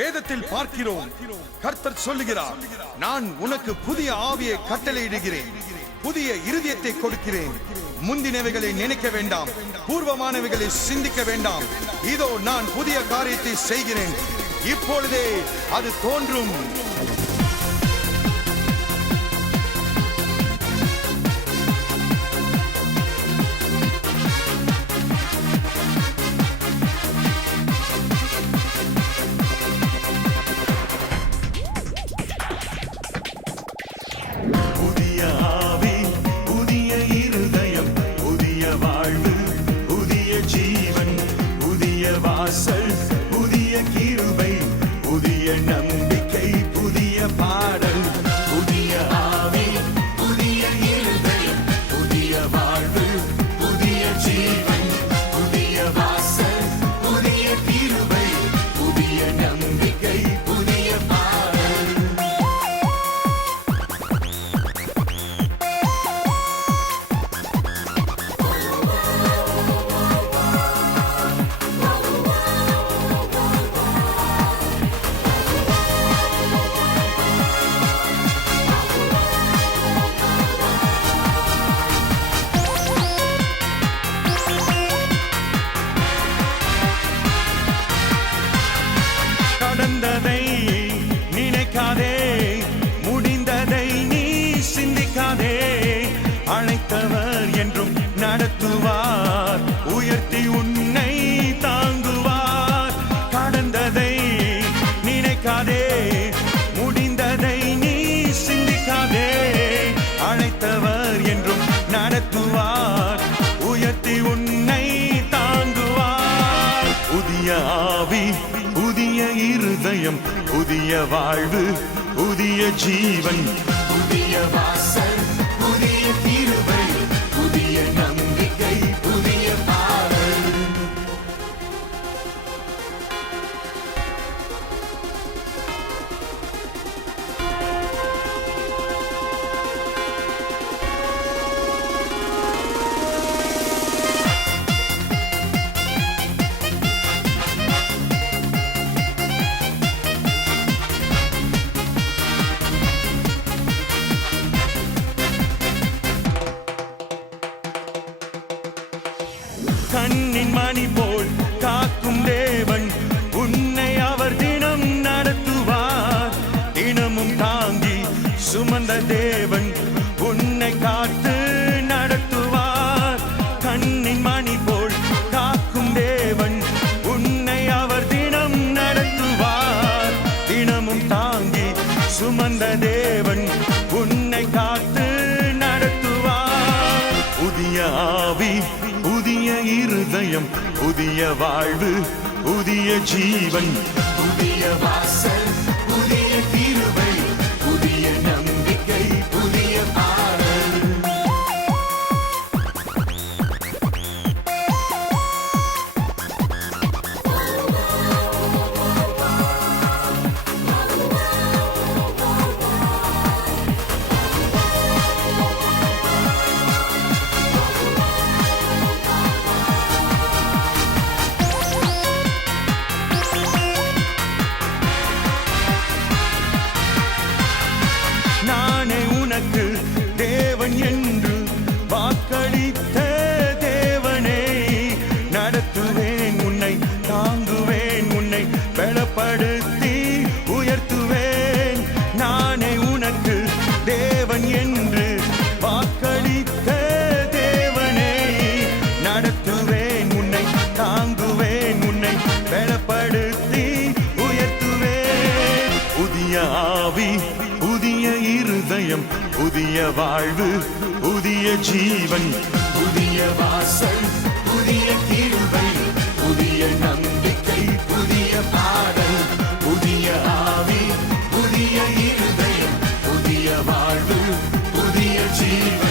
வேதத்தில் பார்க்கிறோம். கர்த்தர் சொல்லுகிறார், நான் உனக்கு புதிய ஆவியை கட்டளையிடுகிறேன், புதிய இருதயத்தை கொடுக்கிறேன். முந்தினவைகளை நினைக்க வேண்டாம், பூர்வமானவைகளை சிந்திக்க வேண்டாம். இதோ நான் புதிய காரியத்தை செய்கிறேன், இப்பொழுதே அது தோன்றும். புதிய கிருபை, புதிய நம்பிக்கை, புதிய பாடல். புதிய ஆவி, புதிய இருதயம், புதிய வாழ்வு, புதிய ஜீவன், புதிய வாசல், புதிய கிருபை, புதிய நம்பிக்கை, புதிய பாடல். நடந்ததை நினைக்காதே, முடிந்ததை நீ சிந்திக்காதே. அழைத்தவர் என்றும் நடத்துவார், உயர்த்தி உன்னை தாங்குவார். கடந்ததை நினைக்காதே, முடிந்ததை நீ சிந்திக்காதே. அழைத்தவர் என்றும் நடத்துவார், உயர்த்தி உன்னை தாங்குவார். புதிய ஆவி, புதிய இருதயம், புதிய வாழ்வு, புதிய ஜீவன், புதிய வாசல், புதிய கிருபை, புதிய நம்பிக்கை, புதிய பாடல். கண்ணின் மணி போல் காக்கும் தேவன், உன்னை அவர் தினம் நடத்துவார். தினமும் தாங்கி சுமந்த தேவன், உன்னை காத்து நடத்துவார். கண்ணின் மணி போல் காக்கும் தேவன், உன்னை அவர் தினம் நடத்துவார். தினமும் தாங்கி சுமந்த தேவன், உன்னை காத்து நடத்துவார். புதிய ஆவி, புதிய இருதயம், புதிய வாழ்வு, புதிய ஜீவன், புதிய வாசல், புதிய கிருபை, புதிய நம்பிக்கை, புதிய பாடல். நானே உனக்கு தேவன் என்று வாக்களித்த தேவனே. நடத்துவேன் உன்னை, தாங்குவேன் உன்னை, பலப்படுத்தி உயர்த்துவேன். நானே உனக்கு தேவன் என்று வாக்களித்த தேவனே. நடத்துவேன் உன்னை, தாங்குவேன் உன்னை, பலப்படுத்தி உயர்த்துவேன். புதிய ஆவி, புதிய இருதயம், புதிய வாழ்வு, புதிய ஜீவன், புதிய வாசல், புதிய கிருபை, புதிய நம்பிக்கை, புதிய பாடல். புதிய ஆவி, புதிய இருதயம், புதிய வாழ்வு, புதிய ஜீவன்.